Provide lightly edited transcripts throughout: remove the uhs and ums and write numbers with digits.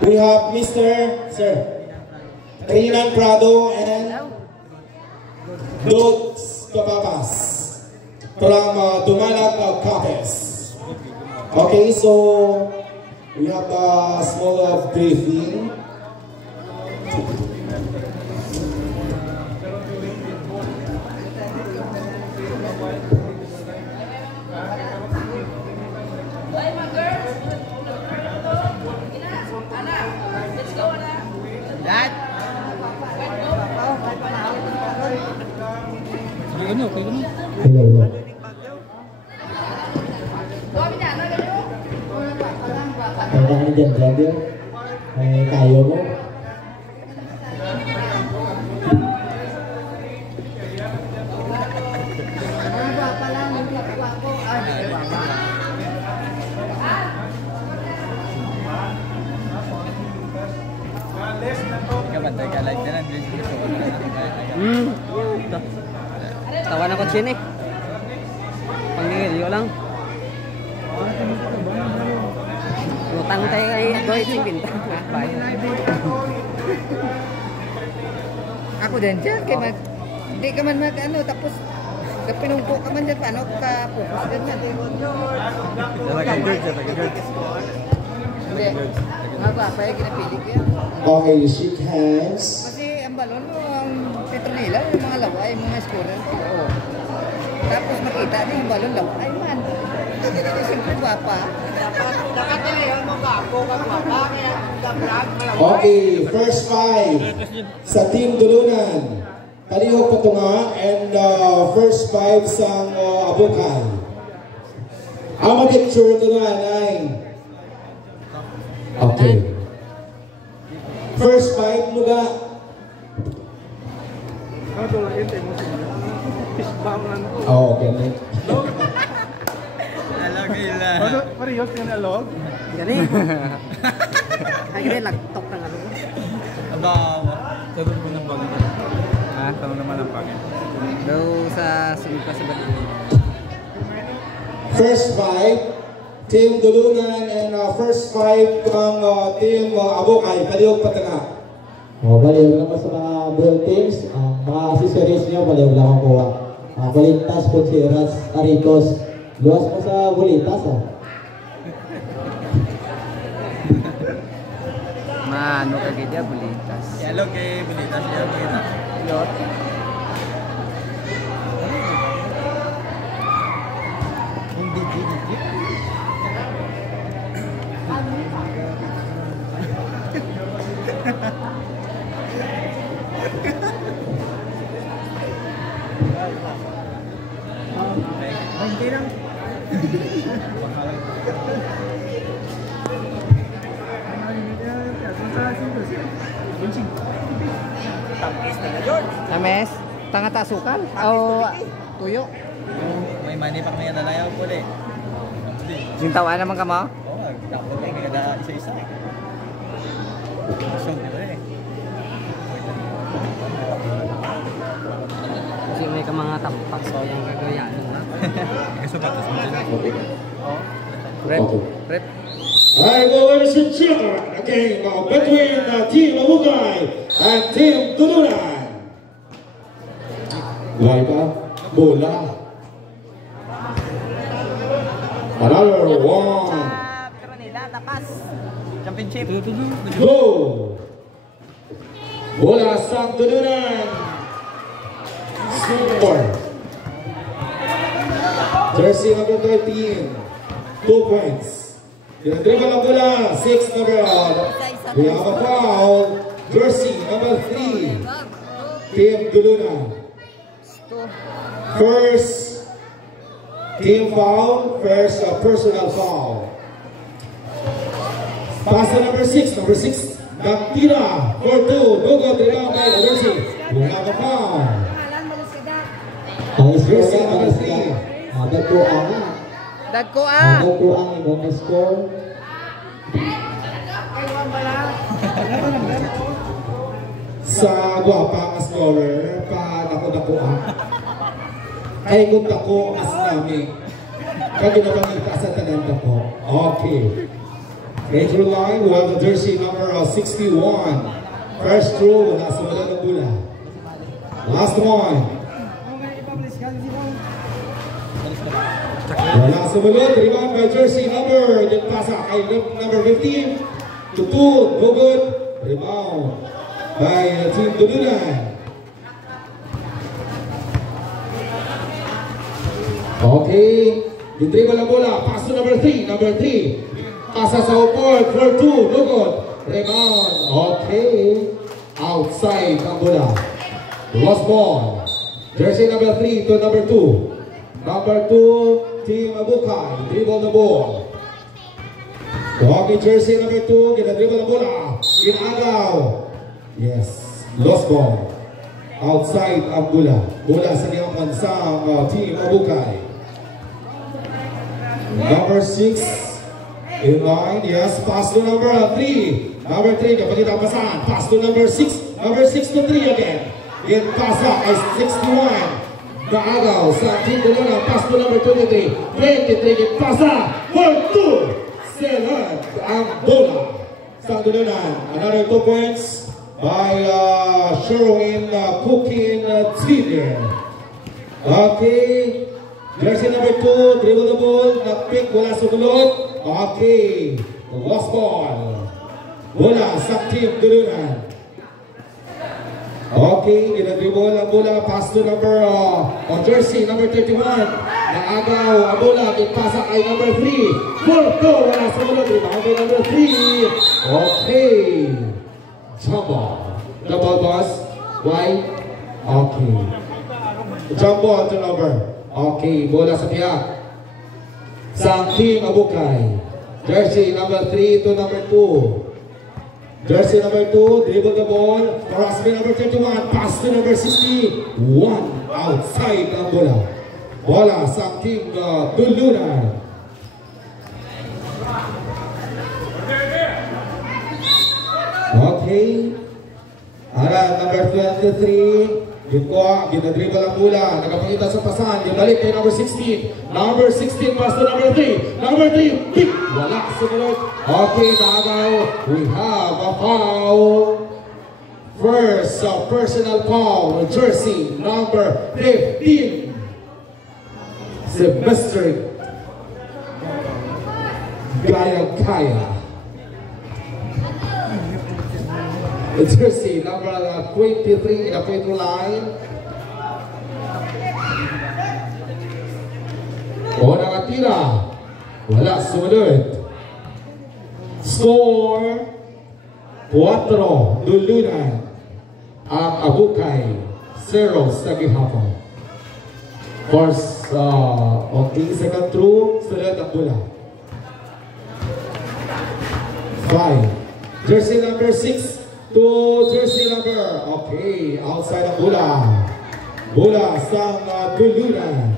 We have Sir Rinan Prado and Dos Papapas from Dumalag Caucus. Okay, so we have a small briefing. Hello. Kaya ka dyan, brother. Ay, tayo mo. Tawanan ko din eh. Panggil lang. Utang tayo kay Goy Pinta. Ako din dyan, kaya hindi ka man ano, tapos pinungko ka man dyan, paano ka focus din na. Hindi, mga papa yung kinapili ko yan. Okay, shake hands. Kasi ang balon mo, ang Petronila, yung mga laway, yung mga scorer. Tapos makita din yung balon laway man. Siyempre guwapa. Dapat na yung mga ako guwapa, kaya vlog. Okay, first five sa Team Dulunan. Palihog Patunga and first five sa Abukay. Ang mag-picture ko na ay okay. First five luga. Oh, okay. Alog ila. Parehas nga alog? Gani. Ay, gani, lagtok ng alog. Aba, sagot mo ng bagay. Ha? Tanong naman ang bagay. Daw sa sumpa sa batin. First five, Team Dulunan and first five ng Team Abukay. Palihog Patunga. Baliw naman sa mga build teams, mga accessories nyo, baliw lang ang kuha. Bulitas, Putseras, Aricos, luwas mo sa bulitas Mano ka gaya bulitas. Alog kay bulitas niya bulitas. Lot. Ames, tanga tasukal o tuyo? May mani pa kami dalayaw po le. Yung tawa naman ka mo? Oo, dapat ay kada isa-isa. So, Kasi may ka mga tampak so yung gagayan. Gusto pa tas mo din. Rep, rep. Alright, well, ladies and gentlemen, a game between Team Abukay and Team Dulunan. Laika, bola. Another one. Petronila, tapas. Championship. Go. Bola sa Dulunan. Score. Jersey number 13. 2 points. Dribble ang bola. 6 number. We have a foul. Jersey number 3. Team Dulunan. First team foul, first personal foul. Pass to number 6. Number 6, Gantira for 2. Dugo, rebound by Jersey. We have a foul. Jersey number 3. Dagkuang Dagkuang ibang score. Sa guwapa ang scorer, pa-dako-dakoan. Ay kung dako as namin. Kaya ginapangita sa tanan dako. Okay. Major line, we have the jersey number 61. First throw, wala sumunod ng bola. Last one. Wala sumunod, rebound by jersey number, then pasa kay number 15. Tutun, no good. Rebound by Team Dulunan. Okay, dribble ang bola, pass to number 3, pasa sa uport, for 2, no good. Rebound, okay, outside ang bola. Lost ball, jersey number 3 to number 2. Number 2, Team Abukay, dribble the ball. Okay, jersey number 2, dribble the bola, inagaw. Yes, lost ball. Outside ang bola. Bola sa niyaman sa Team Abukay. Number 6 in line, yes, pass to number 3. Number 3, kapag itapasan, pass to number 6. Number 6 to 3 again. In pasa ay 61. Naagaw sa Team Dulunan, pass to number 23. 23, in pasa for 2. Selad ang bola sa Dulunan. Another 2 points by Sherwin Cookin Jr. Okay. Jersey number 2, dribble the ball, nag-pick, wala sumunod. Okay, lost ball. Bola sa Team Dulunan. Okay, ginadribble ang bola, pass to number, jersey number 31. Naagaw ang bola, ipasa kay number 3. Porto, wala sumunod, rebound by number 3. Okay, jump ball. Double boss, why? Okay. Jump ball to number. Okay, bola sa tiyak. Sa Team Abukay. Jersey number 3 to number 2. Jersey number 2, dribble the ball. Crossing number 31, pass to number 61. Outside ang bola. Bola sa Team Dulunan. Okay. Ara, number 23. Ginadribble ang bola, nagpakita sa pasan, ginalik kay number 16. Number 16 pass to number 3. Number 3, pick! Wala sumunod. Okay, naagaw. We have a foul. First, personal foul, jersey number 15. Si Mr. Gaya. Jersey number 23 in the free throw line. O nakatira. Wala sumunod. Score 4 Dulunan. Ang Abukay 0 sa gihapon. First, okay, second through, sunod ang bola. 5. Jersey number 6 to jersey number, okay, outside ang bola. Bola sa Dulunan.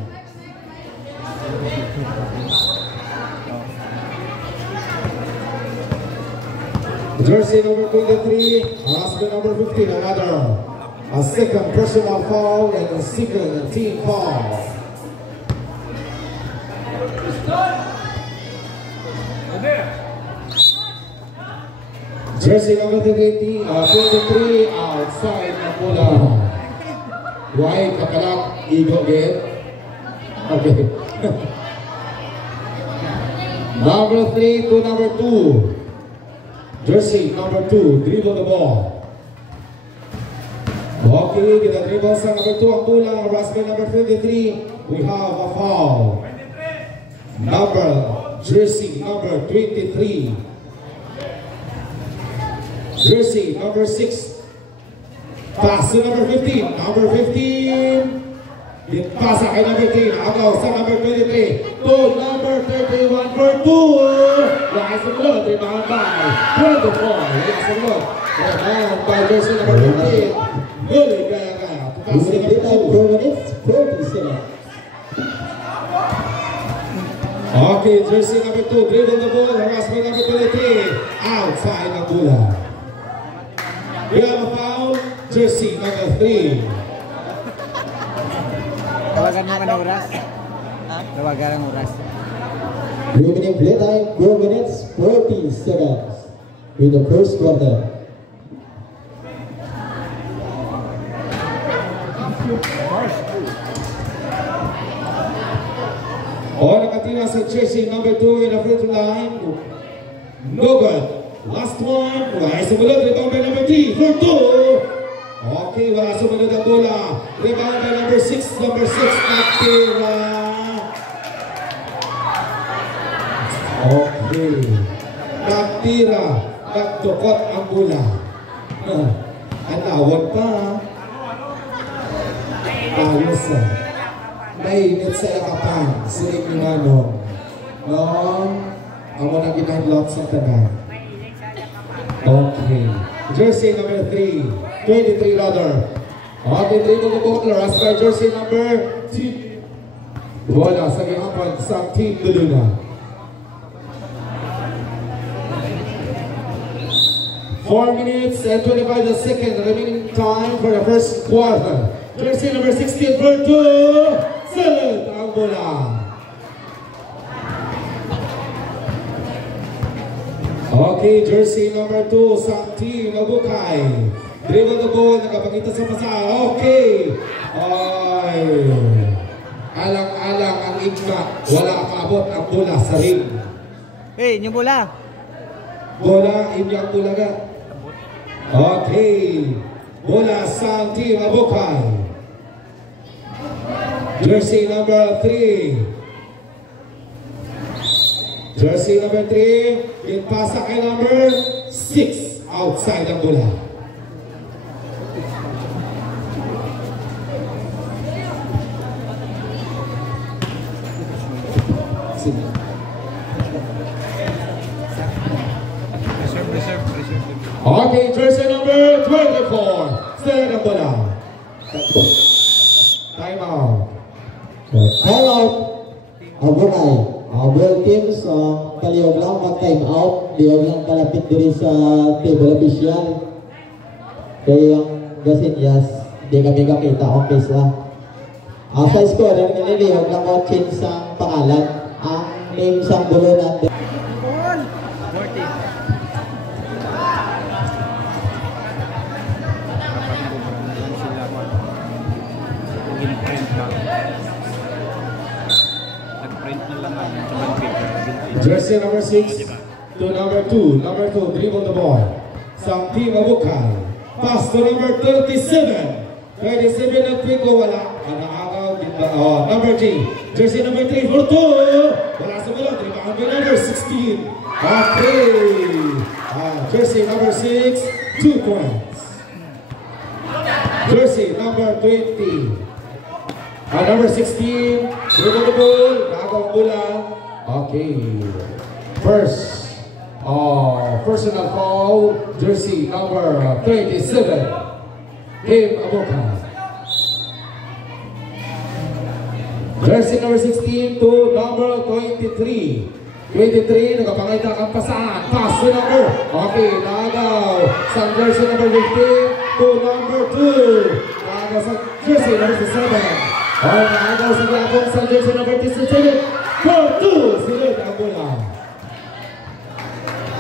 Jersey number 23, husband number 15, another. A second personal foul and a second team foul. Jersey number 23, outside na bola. Why kakalak Eagle get? Okay. Number 3 to number 2. Jersey number 2, dribble the ball. Okay, dribble sa number 2 ang bola. Harassment number 23. We have a foul. Jersey number 23. Jersey number 6. Pass to number 15. Number 15. Pasa kay number 10. Agaw sa number 23. To number 31 for 2. Wala sa mulod. Rebound by 24. Wala sa mulod. Rebound by jersey number 15. Guli kaya. Pass to number 2. 47. Okay, jersey number 2. Dribble the ball. Harassment number 23. Outside ng bola. We have a foul, jersey number 3. Tawagan mo ka ng oras? Tawagan ng oras. Remaining play time 4 minutes 40 seconds with the first quarter. Nakatira sa jersey number 2 in the front line. No good. Last one. Wala sumunod. Rebound by number 3 for 2. Okay, wala sumunod ang bola. Rebound by number 6. Number 6 nakatira. Okay. Nakatira. Nagdukot ang bola. Ang lawag pa. Ayos ah. Mainit sa yakapan, siling yung ano. No? Amo na ginahilot sa tanan. Okay. Jersey number 3. 23 rather. Okay, dribble the butler. As by jersey number 2. Wala sa gihapon sa Team Duluna. 4 minutes and 25 seconds remaining time for the first quarter. Jersey number 16 for 2. Salud ang bola. Okay, jersey number 2 sa Team Abukay. Dribble the ball, nakapagita sa pasa. Okay. Ay. Alang-alang ang igma. Wala kaabot ang bola sa ring. Hey, yung bola. Bola, inyang bulaga. Okay. Bola sa Team Abukay. Jersey number 3. Jersey number 3. Ipasa kay number 6. Outside ang bola. Okay, jersey number 24. Stay ang bola. Time out. Time out. Abunay. Both teams kaliyog lang mag-time out. Liyog lang kalapit diri sa table official. Kaya yung gasinyas, di kami kakita on case lang. Sa scorer, nililiyog lang o change sa pangalan. Ang name sa dulo natin. Jersey number 6 to number 2. Number 2, dribble the ball. Sa Team Abukay. Pass to number 37. 37 na pick ko, wala. Anaagaw, number 3. Jersey number 3 for 2. Wala sa balon. Rebound by number 16. Okay. Jersey number 6, 2 points. Jersey number 20. Number 16, dribble the ball. Naagaw bola. Okay. Personal foul, jersey number 37, Team Abukay. Jersey number 16 to number 23. 23, nakapangita kang pasahan. Pass to number. Okay, naagaw sa jersey number 15 to number 2. Naagaw sa jersey number 7. Naagaw sa gapong sa jersey number 17. For 2, silid ang bola.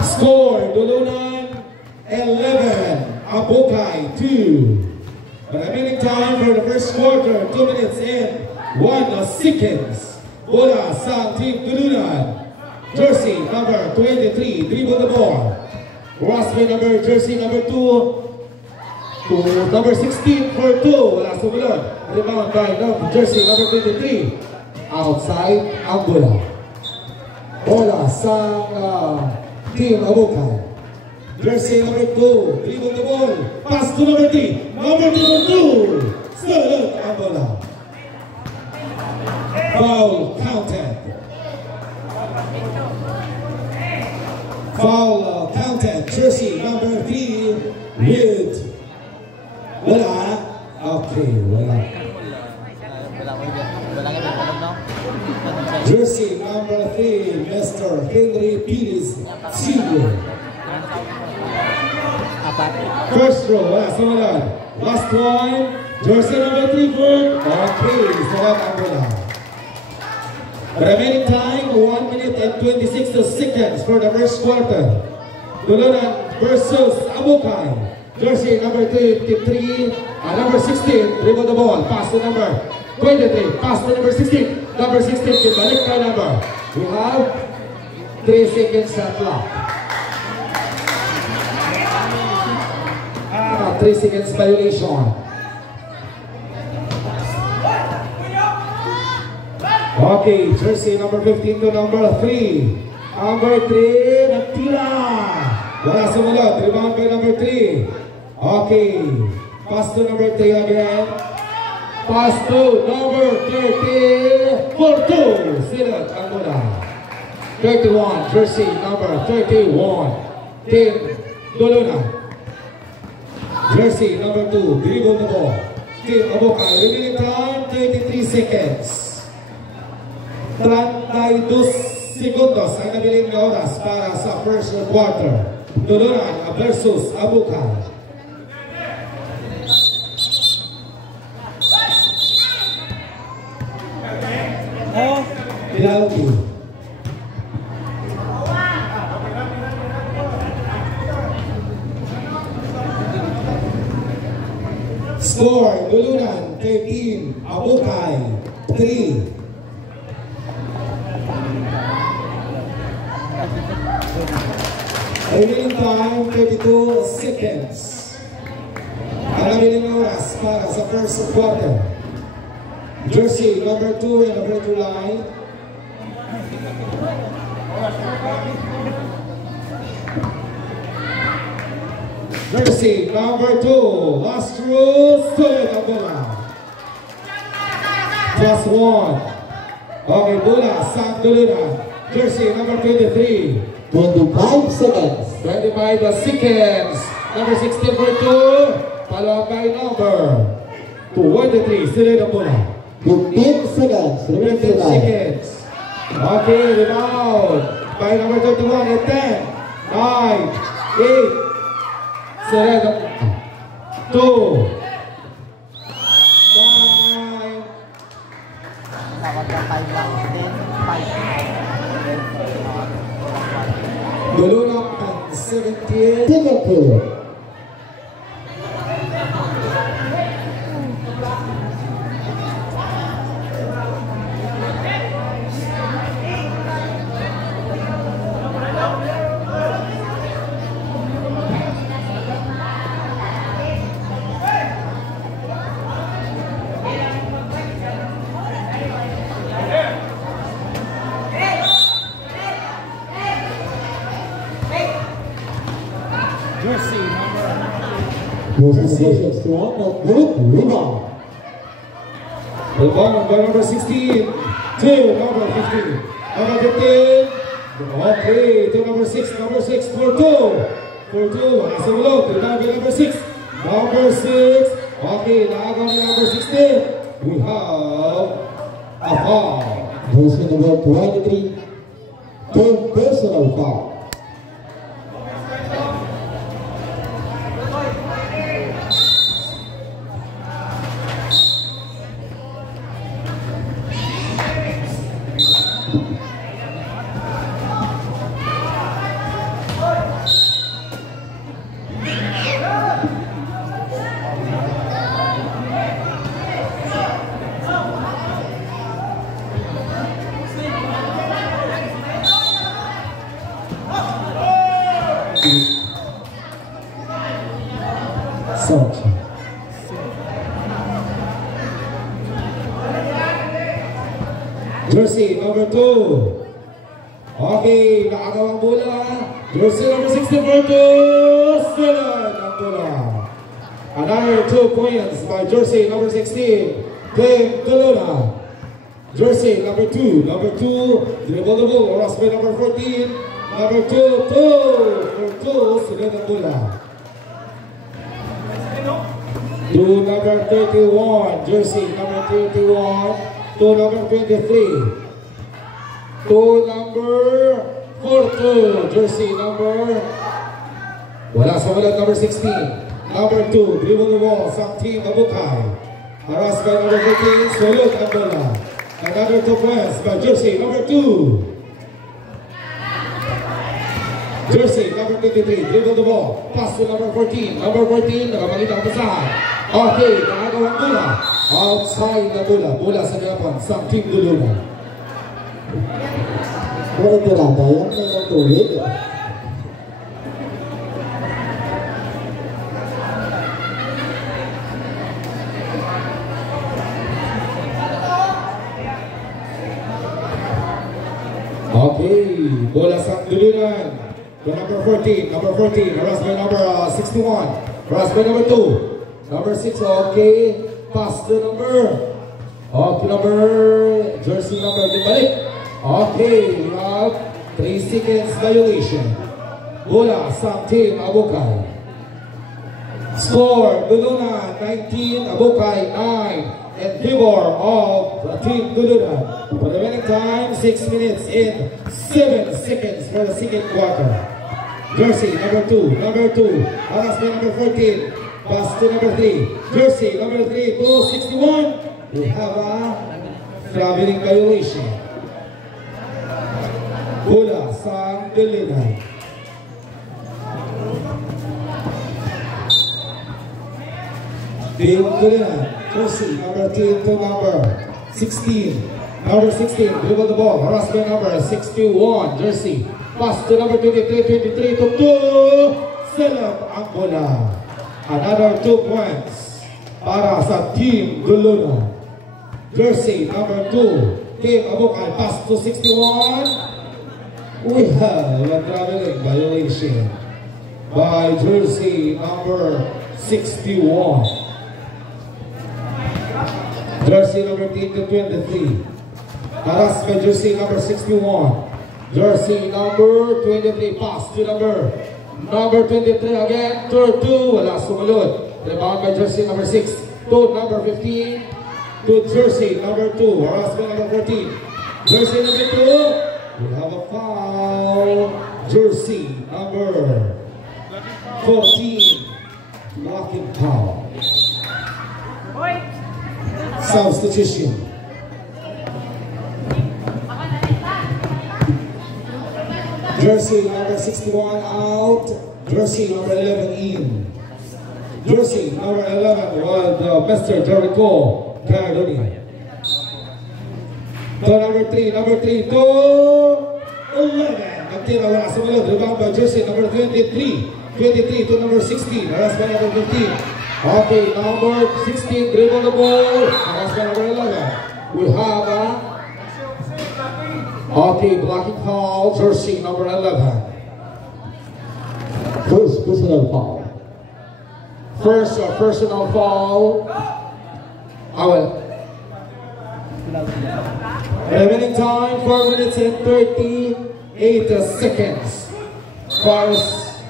Score, Dulunan 11, Abukay 2. Remaining time for the first quarter, 2 minutes and 1 seconds. Bola sa Team Dulunan. Jersey number 23, dribble the ball. Crossway number, jersey number 2 to number 16 for 2. Wala sumunod. Rebound by jersey number 23. Outside ang bola. Bola sa Team Abukay. Jersey number 2, dribble the ball. Pass to number 3. Number 2. Salud ang bola. Foul counted. Foul counted. Jersey number 3 with wala. Okay, wala. Jersey number 3, Mr. Henry Pires Sr. First row, wala sumunod. Last one, jersey number 3 for okay, sarap ang bola. Remaining time, 1 minute and 26 seconds for the first quarter. Dulunan versus Abukay. Jersey number 23 and number 16, dribble the ball, pass to number 23, pass to number 16. Number 16, kibalik kay number. We have 3 seconds at clock. 3 seconds violation. Okay, jersey number 15 to number 3. Number 3, nagtira. Wala sumunod, rebound by number 3. Okay, pass to number 3 again. Pass to number 30 for 2. Sinat ang muna. 31, jersey number 31. Team Dulunan. Jersey number 2, dribble the ball. Team Abukay. Remaining time, 33 seconds. 32 segundos ang nabiling na oras para sa first quarter. Dulunan versus Abukay. Penalty. Score, Dulunan 13, Abukay 3. Remaining time, 32 seconds. Ang nabiling oras para sa first quarter. Jersey number 2 and number 2 line. Jersey number 2, last rule, solid ang bola. Plus 1. Okay, bola, Sam Dulunan. Jersey number 23. 25 seconds. 25 seconds. Number 16 for 2. Followed by number 23. Solid ang bola. 15 seconds. 15 seconds. Okay, rebound by number 31 and 10, 9, 8, 7, 2, 5. Dulunan and 17. Second period. Jersey strong, but good rebound. Rebound by number 16 to number 15. Number 15. Okay, to number 6. Number 6 for 2. For 2. Asumulog. Rebound by number 6. Number 6. Okay, naagaw ni number 16. We have a foul. Jersey number 23. Team personal foul. Jersey number 2. Okay, naagaw ang bola. Jersey number 16 for 2. Sunod ang bola. Another 2 points by jersey number 16. Team Dulunan. Jersey number 2. Number 2. Dribble the ball. Oras by number 14. Number 2. 2 for 2. Sunod ang bola. To number 31. Jersey number 31. To number 23. To number 42. Jersey number. Wala sa wala number 16. Number 2. Dribble the ball. Sa team Abukay. Haras by number 15. Sulot ang bola. Another 2 points by jersey number 2. Jersey number 23, dribble the ball. Pass to number 14. Number 14, nakamangita ang pasahan. Okay, nakagawang bola. Outside na bola. Bola sa Japan, sa Team Dulunan. Pero tirada yan, may natuloy. Okay, bola sa Dulunan. To number 14, harassed by number 61, harassed by number 2, number 6, okay, pass to number, jersey number, balik. Okay, we have 3 seconds violation. Bola sa Team Abukay. Score, Dulunan 19, Abukay 9, and Tibor of the Team Dulunan. For the remaining time, 6 minutes and 7 seconds for the second quarter. Jersey number 2, harassed by number 14, pass to number 3, jersey number 3 to 61. We have a traveling violation. Bola sa Dulunan. Team Dulunan, jersey number 10 to number 16. Number 16, dribble the ball, harassed by number 61, jersey. Pass to number 23 to 2. Select ang bola. Another 2 points para sa Team Dulunan. Jersey number 2, Team Abukay. Pass to 61. We have a traveling violation by jersey number 61. Jersey number 10 to 23. Harassed by jersey number 61. Jersey number 23, pass to number 23 again, turn 2, wala sumunod. Rebound by jersey number 6 to number 15, to jersey number 2, harassed by number 14. Jersey number 2, we have a foul. Jersey number 14, blocking foul. Substitution. Jersey number 61 out, jersey number 11 in. Jersey number 11 was Mr. Jericho Cardoni. To number 3 to 11. Nagtira wala sa malod. Rebound by jersey number 23 to number 16. Harassed by number 15. Okay, number 16 dribble the ball. Harassed by number 11. We have a blocking foul, jersey number 11. First personal foul. First personal foul. Remaining time 4 minutes and 38 seconds. First.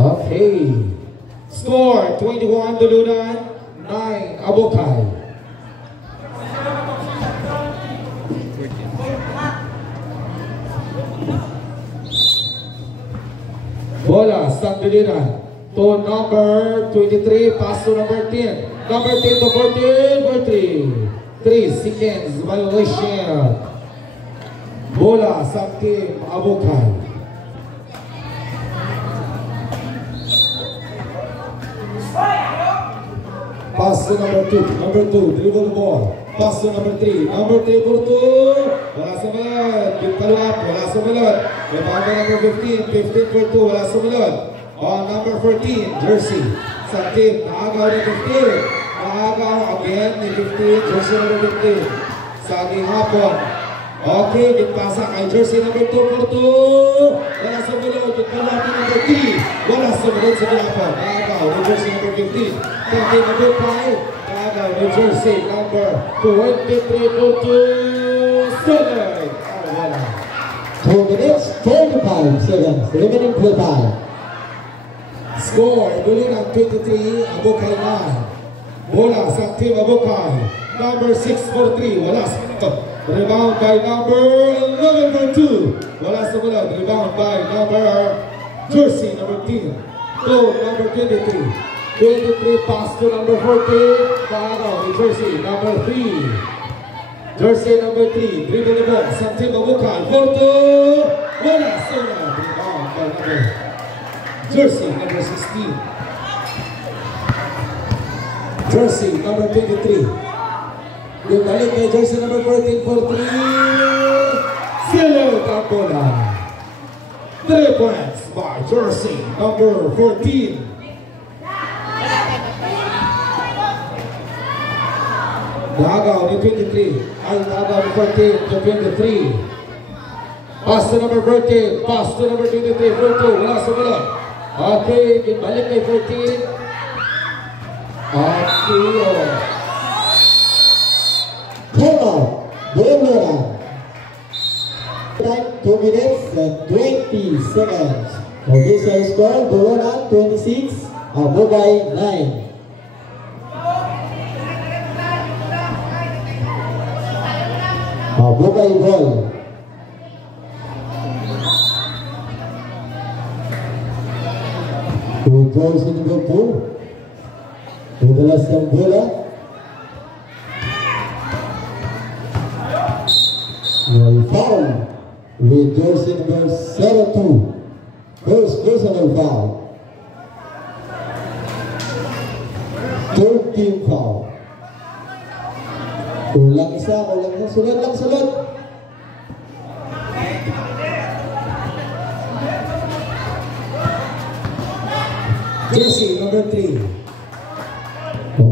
Okay. Score 21 Dulunan, 9 Abukay. Bola sa Dulunan to number 23, pass to number 10. Number 10 to 14 for 3. 3 seconds violation. Bola sa Team Abukay. Pass to number 2, dribble the ball. Pass to number 3 for 2. Wala sa malad. Kalap, wala sa malad. Rebound by number 15 for 2. Wala sa malad. On number 14, jersey. Sa team, naagaw ni 15. Naagaw again ni 15, jersey number 15. Sa ating hapon. Okay, gitpasa kay jersey number 2 for 2. Wala sa malad. Kalap ni number 3. Wala sa malad sa hapon. Naagaw ni jersey number 15. Team Abukay, New Jersey number 23 to 7. 2 minutes, 45 seconds, remaining play time. Score, Dulunan 23, Abukay 9. Bola sa Team Abukay, number 6 for 3, wala sa malad. Rebound by number 11 for 2. Wala sa malad. Rebound by number jersey number 10 to number 23. 23 pass to number 14. Bago ni jersey number 3. Jersey number 3. Dribble the ball. Santim Abukal. Forto. Wala. Sona. Rebound by number jersey number 16. Jersey number 23. Yung balik kay jersey number 14 for 3. Silo Tambola. 3 points by jersey number 14. Dagaw ni 23. Ay, dagaw ni 14 to 23. Pass to number 14. Pass to number 23. Forto. Wala sa bola. Okay, balik kay 14. Okay. Total, Doloran. Time 2 minutes and 20 seconds. Official score, Doloran 26, Abugay 9. Abugay ball. Two goals in Liverpool. Udalas ng bola. May foul with jersey number 72. First personal foul. Third team foul. Kulang isa. Sunod lang, sunod. Jersey number 3.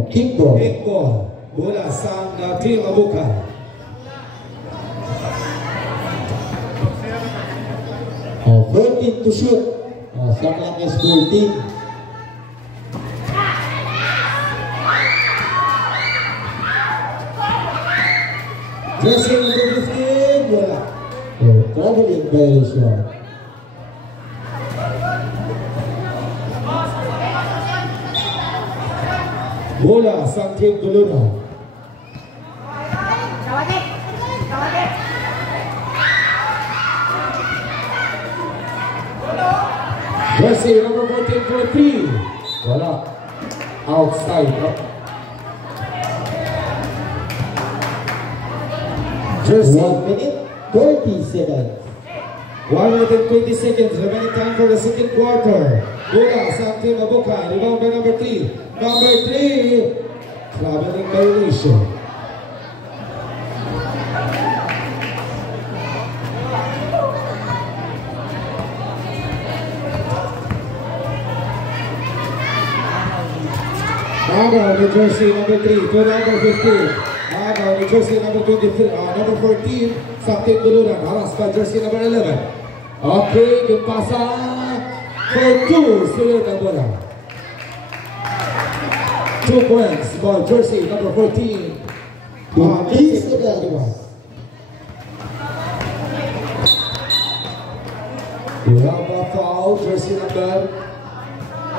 Kickball. Kickball. Bola sa team Abukal. Oh, 14 to shoot. Oh, sa Lakes 14. Jersey number 15. Bola. Oh, traveling violation. Bola sa team Dulunan. Jersey number 14 for 3. Wala. Outside. Jersey. 1 minute, 30 seconds. 120 seconds. Remaining time for the second quarter. Bola sa team Abukal. Rebound by number 3. Number 3. Traveling violation. Agaw ni jersey number 3 to number 15. Agaw ni jersey number 23, number 14 sa team Dulunan. Haras pa jersey number 11. Okay, yung pasa for 2. Sunod ang bola. 2 points by jersey number 14. 15 seconds. We have a foul, jersey number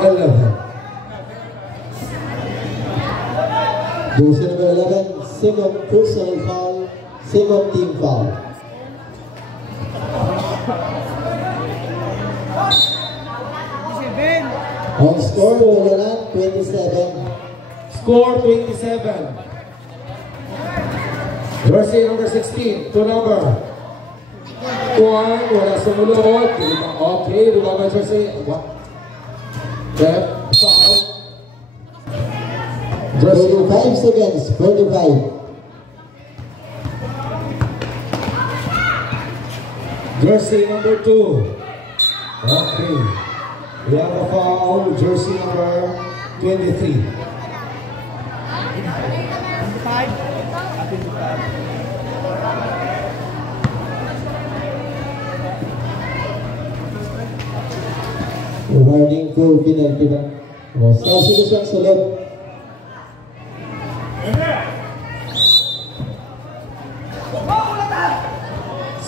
11. Jersey number 11, second personal foul, second team foul. On score, Doloran 27. Score 27. Jersey number 16 to number 1. Wala sumunod. Okay, lumabas jersey. Left, foul. Jersey 45 seconds, 45. Jersey number 2. Okay. We have a foul. Jersey number 23. Warning for penalty ba? O, substitution sa loob.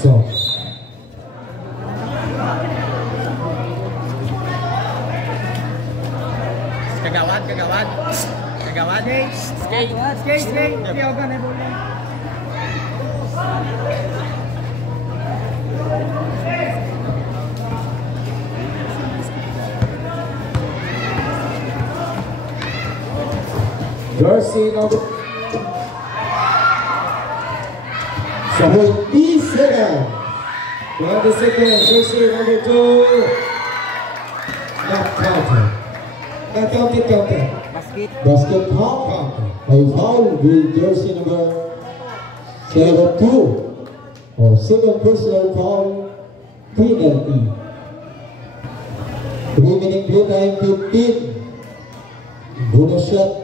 So. Kagawad. Skate. Piyoga na bola. Jersey number 20 seconds. 20 seconds. Jersey number 2. Not counted. Not counted, counted. Basket. Basket count. Counted. A foul with jersey number 2. Or second personal foul penalty. Remaining play time 15. Bonus shot.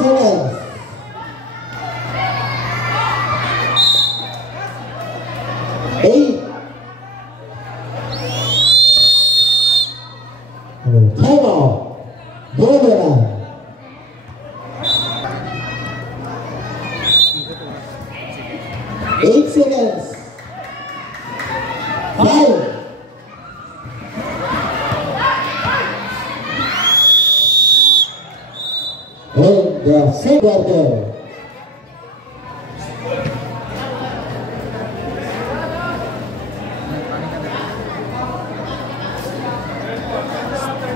Seconds. 8. Time out. Go 8 seconds. 5. And the second quarter.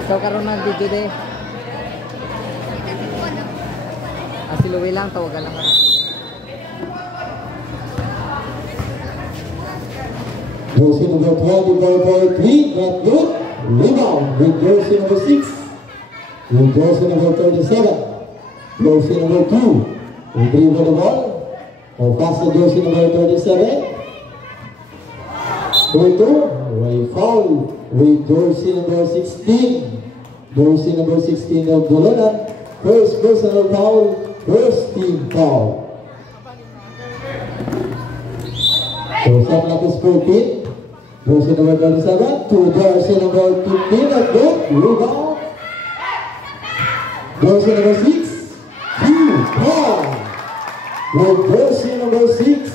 Ikaw karoon ng video de. Si Louie lang, tawagan lang ka. Jersey number 12, number 3, not good. Rebound with jersey number 6. With jersey number 37. Jersey number 2. We dribble the ball. Or pass the jersey number 37. We foul with jersey number 16. Jersey number 16 of Dulunan. First personal foul, first team foul. So shot clock is 14. Jersey number 37 to jersey number 15 at good. Rebound. Jersey number 6. 2 foul with jersey number 6.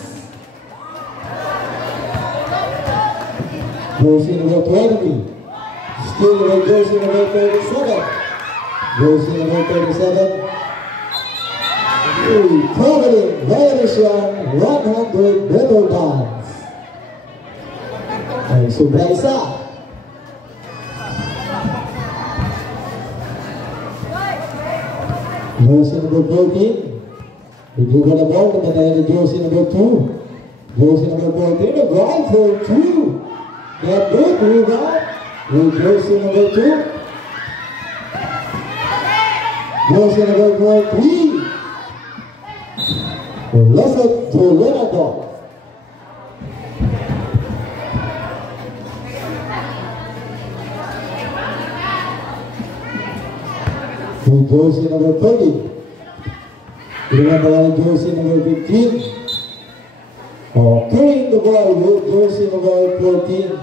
Jersey number 20. Still with jersey number 37. Jersey number 37. Traveling violation 100 meter dance. Ay sobra isa. Jersey number 14. Rejuva na ball. Namatay na jersey number 2. Jersey number 14. A drive for 2. That good rebound with jersey number 2. Jersey number 3. Lesson to Leonardo. With jersey number 30. Remember jersey number 15. Carrying the ball with jersey number 14.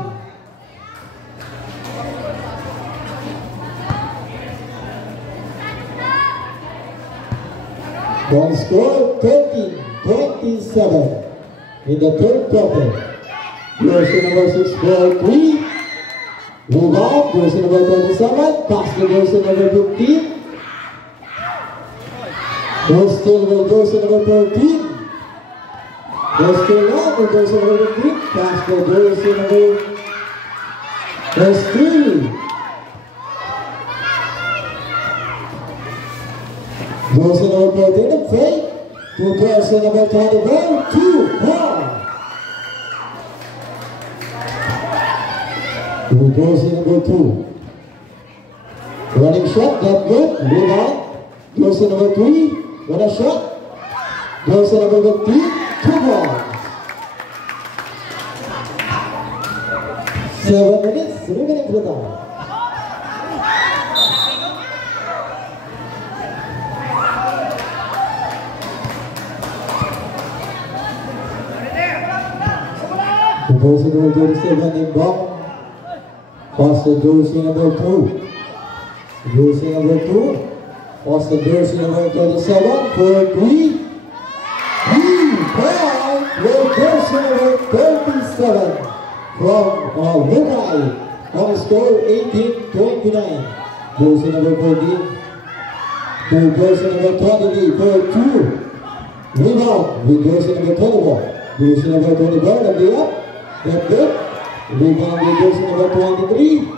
One score 13-27 in the third quarter. Jersey number 6 for 3. Rebound, jersey number 37. Pass to jersey number 15. They're still with jersey number 13. They're still on with jersey number 15. Pass to jersey number 3. Jersey number 14 and fake to jersey number 24, 2 4. To jersey number 2. Running shot, that good. Rebound. Jersey number 3. What a shot. Jersey number 15, 2 balls. 7 minutes remaining for time. Jersey number 37 in block. Pass to jersey number 2. Jersey number 2. Pass to jersey number 37 for 3. 3-5 with jersey number 37 from Lukai. On the score 18-29. Jersey number 14 to jersey number 23 for 2. Rebound with jersey number 24. Jersey number 24, nag-up. Left good. Rebound with jersey number 23.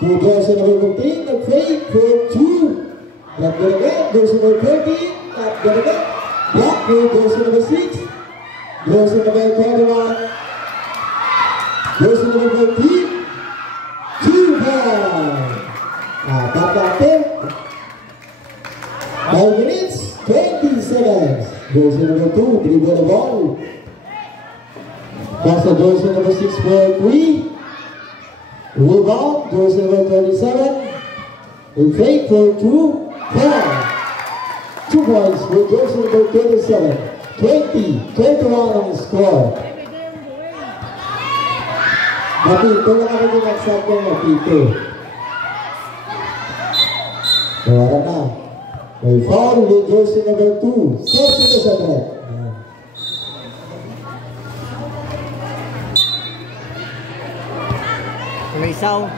To jersey number 15, nag-fake for 2. Not good again. Jersey number 13, not good again. Block with jersey number 6. Jersey number 21. Jersey number 14. 2 points. Back out there. 5 minutes, 20 seconds. Jersey number 2, dribble the ball. Pass to jersey number 6 for 3. Rebound, jersey number 37. And fake for 2. 2 points with jersey number 27. 20-21 on the score. Mapito lang ako din nagsap ng mapito. Nawara na. May foul with jersey number 2. 30 Rizal.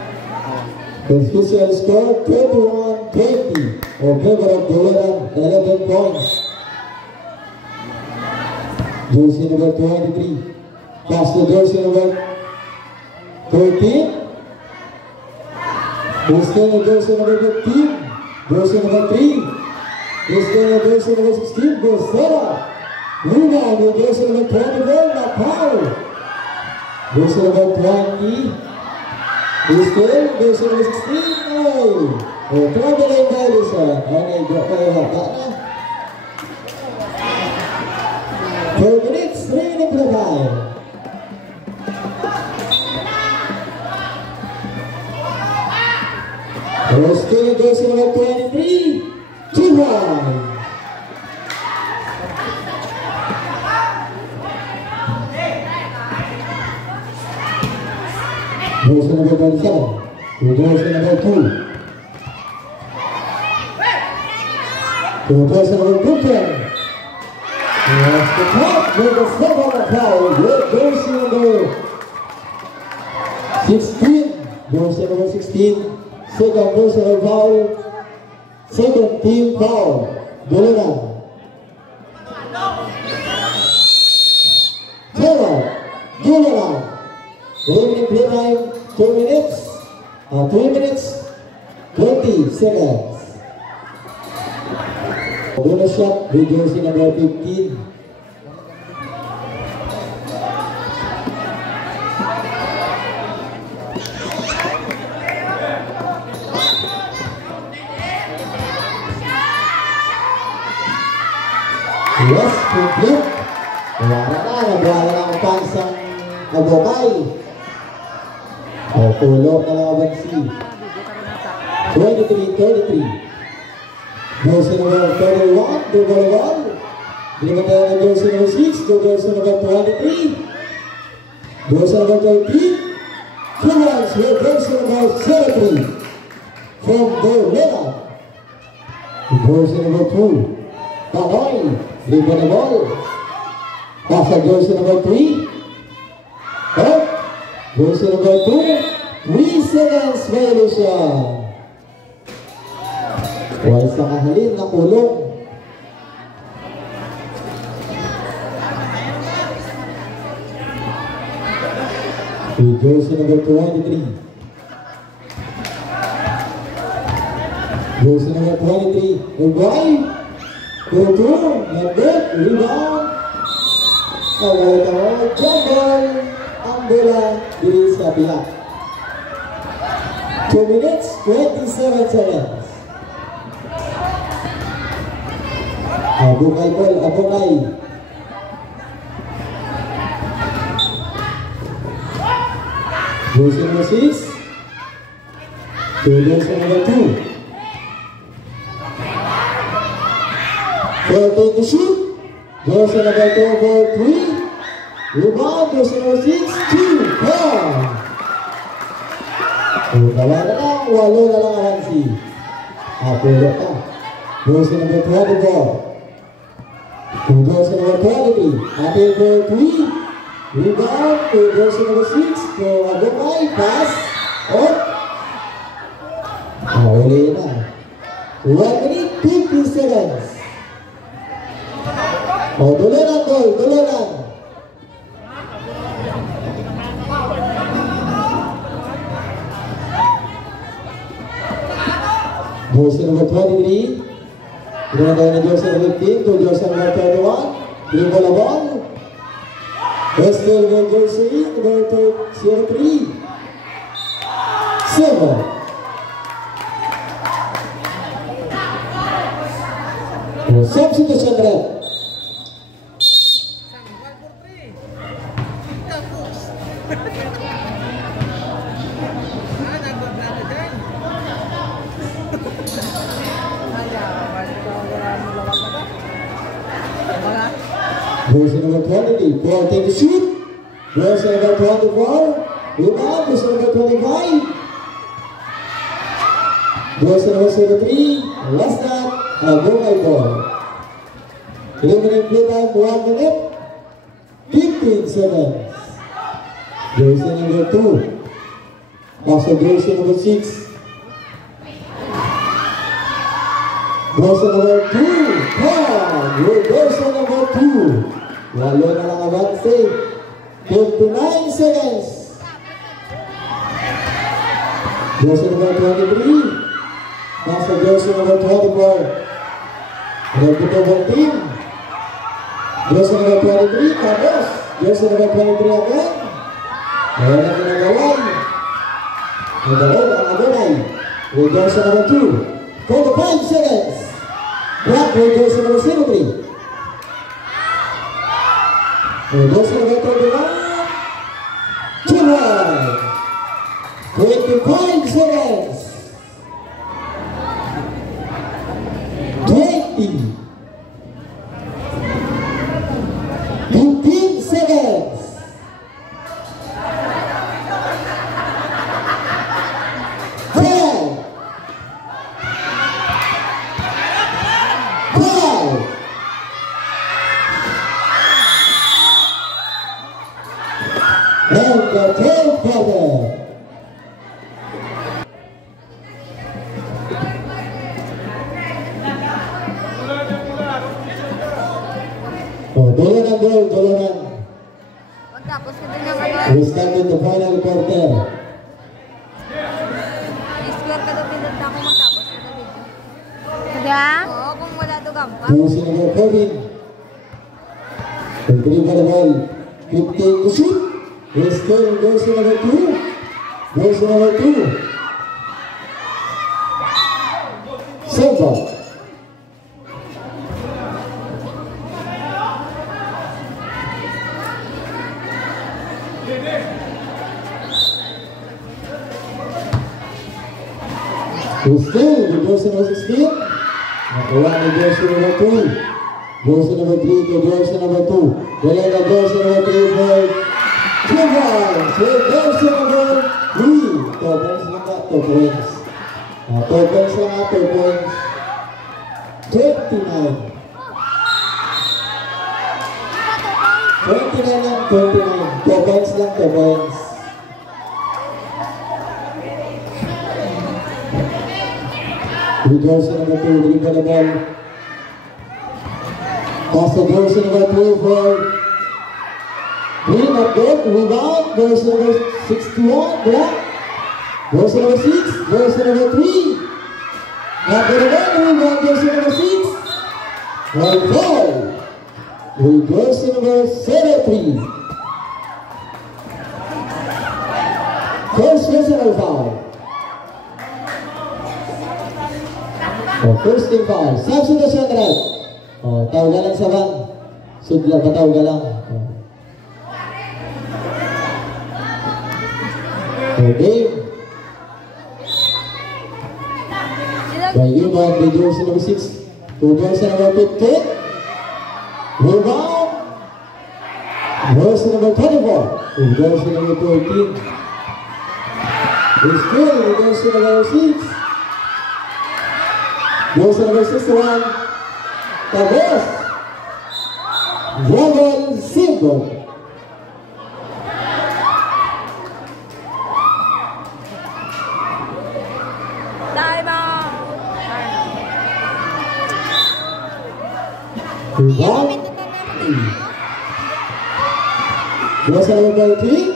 The official score 21-20. Or favor of Dolaran, 11 points. Jersey number 23. Pass to jersey number 13. Cristiano jersey number 15. Jersey number 3. Cristiano jersey number 16. Gosera. Rebound with jersey number 24. Napao. Jersey number 20. Cristiano jersey number 16. Oh, traveling violation. Okay, go kayo hata na. 4 minutes, 3 minutes na tayo. Cristiano jersey number 23. 2-1. Jersey number 27. Jersey number 2. Jersey number 15. Yes, the top with the second foul with jersey number 16. Jersey number 16. Second personal foul. Second team foul. Dolaran. Dolaran. Remaining play time 2 minutes. 3 minutes 20 seconds. Bonus shot with jersey number 15. Yes, complete. Wala na, nagwala na ang pansang Abokay. O, pulo na laban si 23-33. Jersey number 31, to Balaban. Diliman na jersey number 6, to jersey number 23. Jersey number 13. 2 runs with jersey number 73 from Dolaran. Jersey number 2. Panoy, diliman na ball. Pass sa jersey number 3. Up. Jersey number 2. 3 seconds violation. Wala sa kahalin na kulong. Jersey number 23. Jersey number 23. Ugay. 2-2. Not good. Rebound. Kawala ka. Jumble. Ang bola diri sa biyak. 2 minutes, 27 seconds. Abukay ball, Abukay. Jersey number 6. Jersey number 2. 14 to shoot. Jersey number 2 for 3. Rebound, jersey number 6. 2-4. Dalawa na lang, 8 na lang ang si. Pulo ka. Jersey number 24. Jersey number 23. Atin for 3. Rebound to jersey number 6. So, Abukay. Pass. Up. Uli na. 1 minute, 50 seconds. Dolaran goal. Dolaran. Jersey number 23. Pinagay na jersey number 15 to jersey number 31. Dribble the ball. Western with jersey number 03. Silver. Substitution red. Jersey number 20, ball take the shoot. Jersey number 24, rebound. Jersey number 25. Jersey number 73, last that, a Buckeye ball. Eliminate play time, 1 minute, 15 seconds. Jersey number 2, pass to jersey number 6. Jersey number 2, jersey number 2. Lalo na lang avance. 59 seconds. Jersey number 23. Nasa jersey number 24. Nagpitobong team. Jersey number 23. Tapos. Jersey number 23 again. Wala na ginagawan. Nagalaw ang Adonai. With jersey number 2. 45 seconds. Black with jersey number 03. Jersey number 21. 25 seconds. 20. 15 seconds. 10. 5. And the third quarter. Dolanan. Tapos kita naman. We start in the final quarter. I-square ka daw pinunta ko matapos na video. Kaya? Oo, kung wala to gampa. Jersey number 14. The dribble the ball. 15 to shoot. Western jersey number 2. Jersey number 2. Silver. Still, the jersey number 16. Nakuha ni jersey number 2. Jersey number 3 to jersey number 2. Dala na jersey number 3 for Chivas. With jersey number 3. 2 points lang nga, 2 points. 2 points lang nga, 2 points. 29. 29 lang, 29. 2 points lang, 2 points. With jersey number 2, dribble the ball. Pass to jersey number 2 for Green, not good. Rebound, jersey number 61, black. Jersey number 6, jersey number 3. Not good again, rebound, jersey number 6. Right foul. With jersey number 73. First personal foul. First team foul. Substitution red. Tawag lang sa van. Sudla pa tawag lang. Game. By Iman, the jersey number 6 to jersey number 15. Rebound. Jersey number 24 to jersey number 13. Still the jersey number 6. Jersey number 61. Tapos. Dragon Silver. Time out! Rebound. Jersey number 13.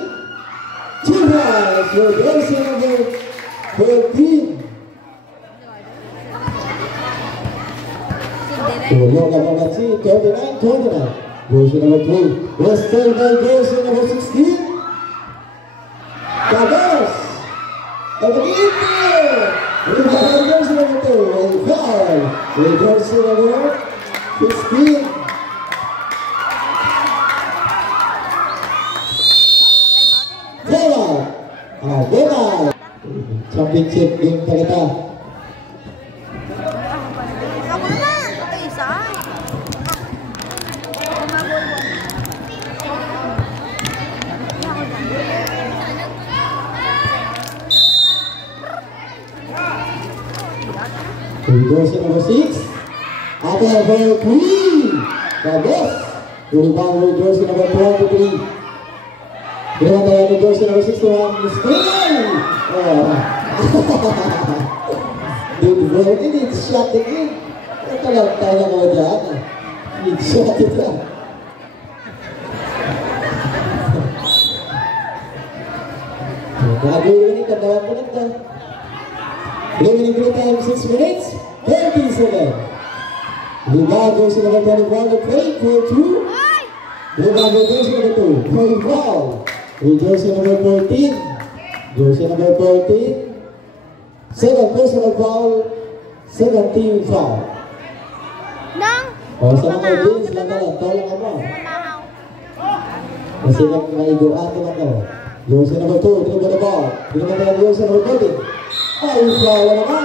Chivas with jersey number 13. Tulog ang mga si 39-29. Jersey number 3. Western by jersey number 16. Cabos. Ang mag-iipin. Rebound jersey number 2. Well foul. With jersey number 16. Bola. Bola. Championship game pa kita. Ako na! Okay, isa. Jersey number 6. At number 3. Cabos. Rebound with jersey number 23. Ginawa tayo ni jersey number 61. Screen! Dude, bro, ini shot again. Ito lang tayo mo dyan. Need shot ito. Nagawin ni kandawan ko nagda. Remaining play time 6 minutes, 30 seconds. Rebound jersey number 21 to play for 2. Rebound jersey number 2. Play foul. Jersey number 14. Jersey number 14. 7 personal foul. 7 team foul. Nang? O sa mga jeans lang nalang, tawag mo. Kasi nag-maiguan ko na ko. Jersey number 2, dribble the ball. Dribble the jersey number 14. Ay, foul naman.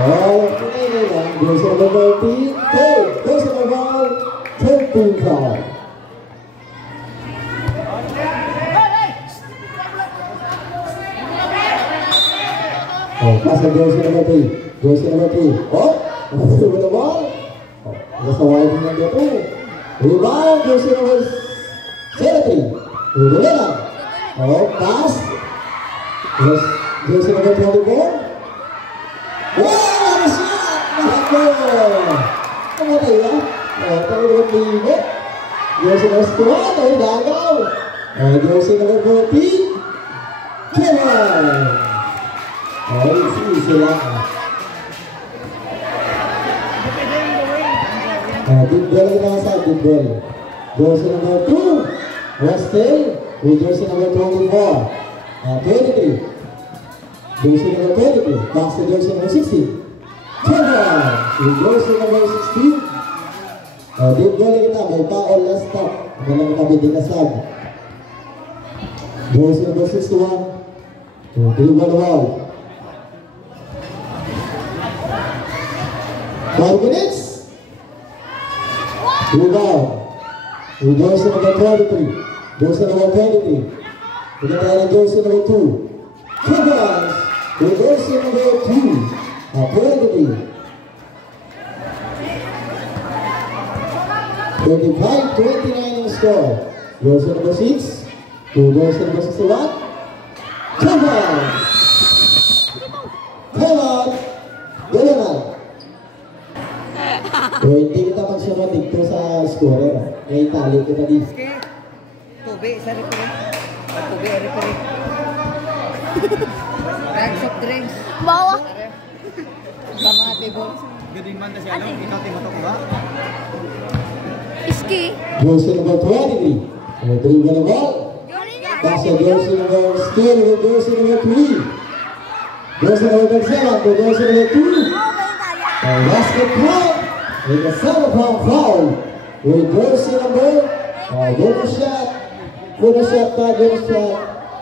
Oh, pinay lang. Jersey number 13. Third personal foul. 13 team foul. Oh, pass on jersey number 3. Jersey number 3. Oh, with the ball. Oh, nasa wide ng dito. Rebound, jersey number 73. Rebound lang. Oh, pass. Yes, jersey number 24. Wow, ano shot! Nako! Kamatay ba? Oh, tayo naman libo. Jersey number 2. Tayo dagaw. Oh, jersey number 14. Kevin! Oh, easy lang. Big ball ang nasa, big ball. Jersey number 2. Westel. With jersey number 24. 23. Jersey number 23. Pass to jersey number 16. Kevin! With jersey number 16. Big ball kita. May paol last stop. Magalang kami din nasab. Jersey number 61. Dribble the ball. 5 minutes. Rebound. With jersey number 23. Jersey number 23. Kita tayo jersey number 2. Kevin. With jersey number 2. 23. 25-29 in score. Jersey number 6. With jersey number 61. Kevin. Kevin. Galaman. O hindi kita magsunod dito sa scorer. May tali kita dito. Tubig sa referee. Tubig sa referee. Bags of drinks. Bawa. Sa mga table. Gading man kasi ano, ikaw timoto ko ba? Iski. Jersey number 23. Dribble the ball. Pass to jersey number 16 with jersey number 3. Jersey number 7 to jersey number 2. Basket count. With a 7-point foul. With jersey number. Good shot. Good shot.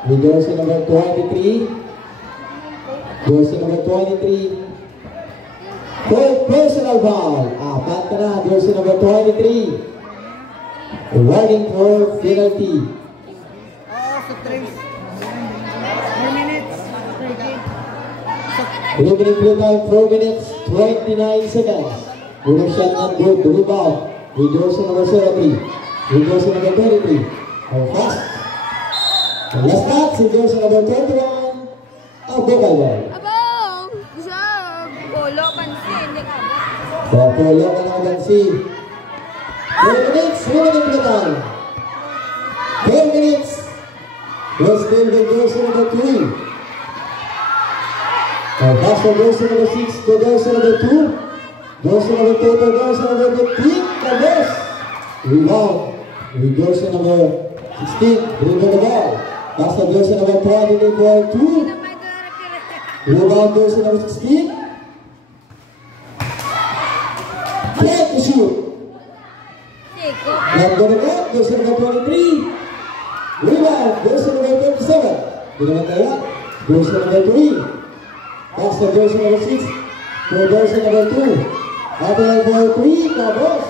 With jersey number 23. Jersey number 23. Third personal foul. Apat ka na. Jersey number 23. Warning for penalty. Soft drinks. 4 minutes. Remaining play time 4 minutes 29 seconds. Good shot not good. The rebound. With jersey number 73. With jersey number 23. Fast. And last not si jersey number 21. Abogado. Abong! Sa polo, pansin. Hindi ka ba? Polo ka naman si 4 minutes. Remaining play time 10 minutes. Westel with jersey number 3. Pass from jersey number 6 to jersey number 2. Jersey number 2 to jersey number 15. Tabos. Rebound. With jersey number 16. Dribble the ball. Pass to jersey number 20 for 2. Rebound jersey number 16. Play to shoot. Not gonna go. Jersey number 23. Rebound jersey number 27. Dinaman tayo. Jersey number 3. Pass to jersey number 6. For jersey number 2. Atay for 3. Tabos.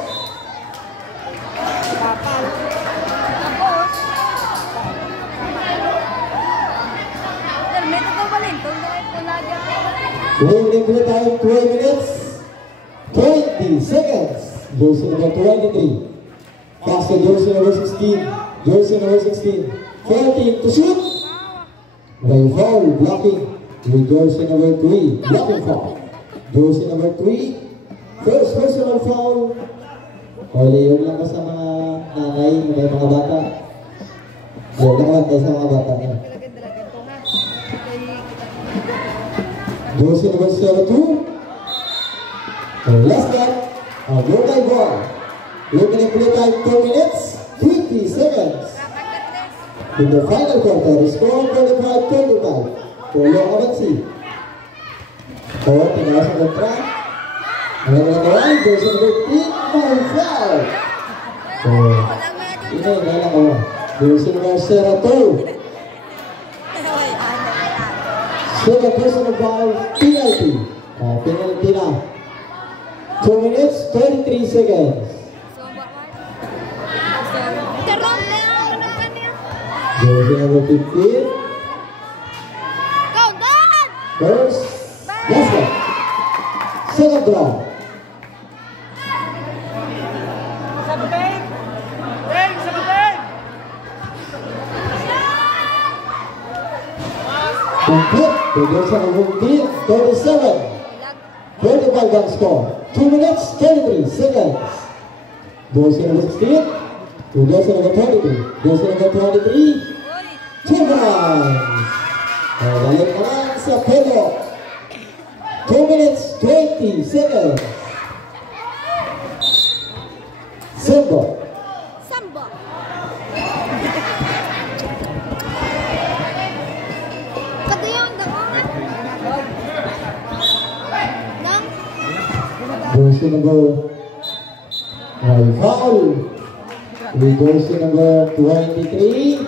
We'll play time 12 minutes, 20 seconds. Jersey number 23. Pass to jersey number 16. Jersey number 16. 14 to shoot. By foul, blocking. With jersey number 3. Blocking foul. Jersey number 3. First personal foul. O, yun lang ba sa mga nanay, may mga bata? Yun lang ba tayo sa mga bata niya? Jersey number 2. Last one. Go by ball. We're going to play time 2 minutes, 50 seconds. In the final quarter, score 45-25. Polo Avansi. O, tingnan sa kontra. Ang nagawin, Jersey number 15, by foul. So, yun lang ako. Jersey number 2. Second personal foul, penalty. Penalty na. 2 minutes, 33 seconds. Jersey number 15. First, last one. Second draw. Complete. Jersey number 15, 37. 25 gun score. 2 minutes, 33 seconds. Jersey number 16 to jersey number 23. Jersey number 23. 2 runs. Balik naman sa Pedro. 2 minutes, 20 seconds. Sambo. Jersey number foul. With jersey number 23.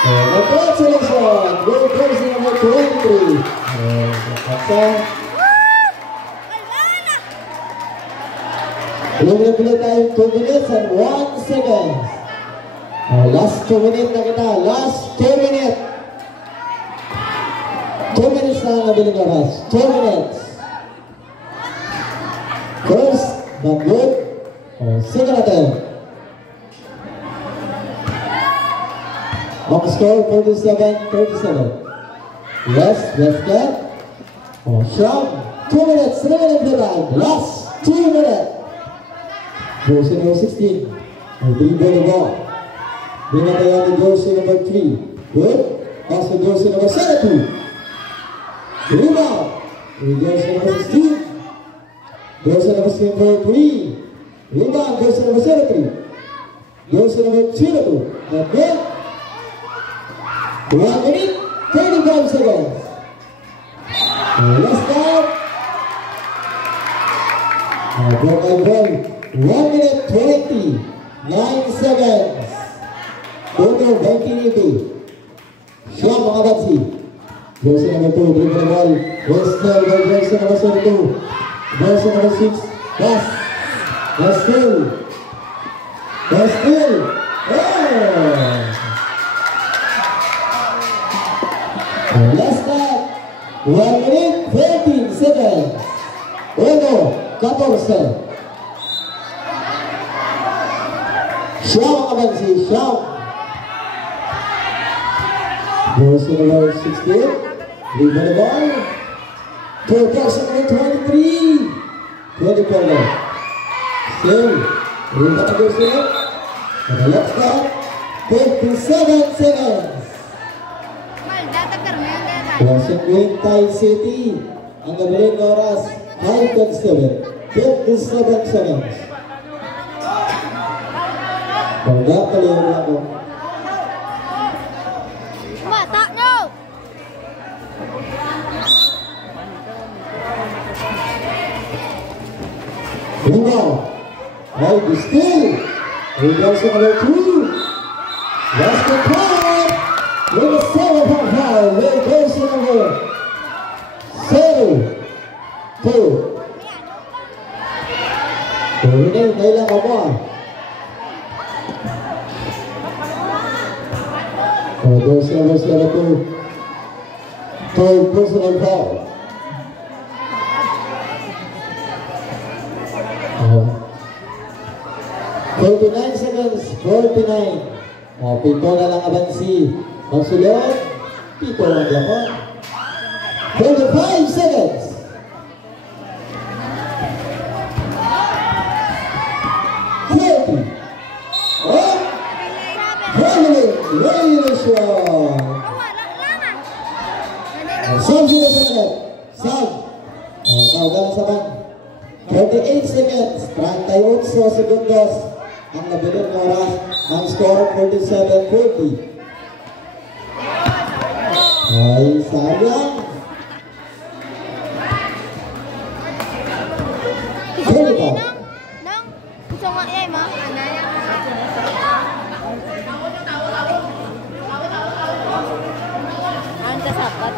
Congratulations! Go jersey number 23. We'll play time 2 minutes and 1 second. Last 2 minutes na kita. Last 2 minutes. 2 minutes na nabiling oras. 2 minutes. First, not good. Second attempt. On score 47-37. Yes, left hand. Shot. 2 minutes, 3 minutes the time. Last 2 minutes. Jersey number 16. Dribble the ball. Bring it down to jersey number 3. Good. Pass to jersey number 7. Rebound. Jersey number 16. Jersey number 3. Rebound, jersey number 3. Jersey number 2. Not good. 1 minute, 35 seconds. Last time. Ball. 1 minute, 29 seconds. Total 1980. Shot mga batsi. Jersey number 2, dribble the ball. Western by jersey number 2. Jersey number 6, pass. That's still. Last time. 1 minute, 13 seconds. 14. Siya mga si Siya. Jersey number 16. Dribble the ball. To jersey number 23. 24 left. Still. Rebound to jersey. On the left side. 57 seconds. Washington Thai City. Ang gabiling oras 5 and 7. 57 seconds. Pagkat Kaliyog lang ko. Bata, no! Here we go. Right, still. Here goes number 2. That's the point. With a 7.5. Here goes number 7. 2. Ini kailan ka mo. Goes number 7. 2 personal foul. 49 seconds, 49. Pito na lang abansi. Magsulod, pito lang yapon. 45 seconds. Sab sila sa net. Sab. Tawagan sa ban. 38 seconds. 38 segundos. Ang nabilin ng oras. Ang score 47-40. Ay, sayang. Sorry ba? Nang, gusto nga eh, ma. Ang kasapat.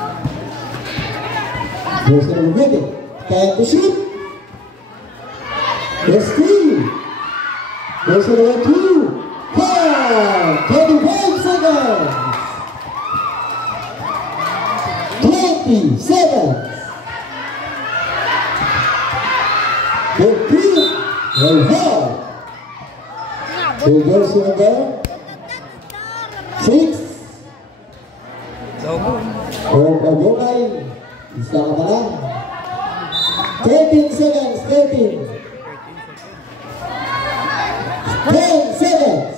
Goes to number 20. Time to shoot. Let's see. Goes to number 2. 25 seconds. 20 seconds. 15. Well, hard. Goes to number 6. Pagulay. Isa ka pa lang. 13 seconds. 13. 10 seconds.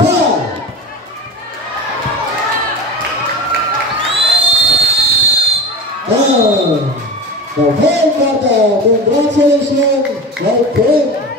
5. The whole quarter. Congratulations, my friend.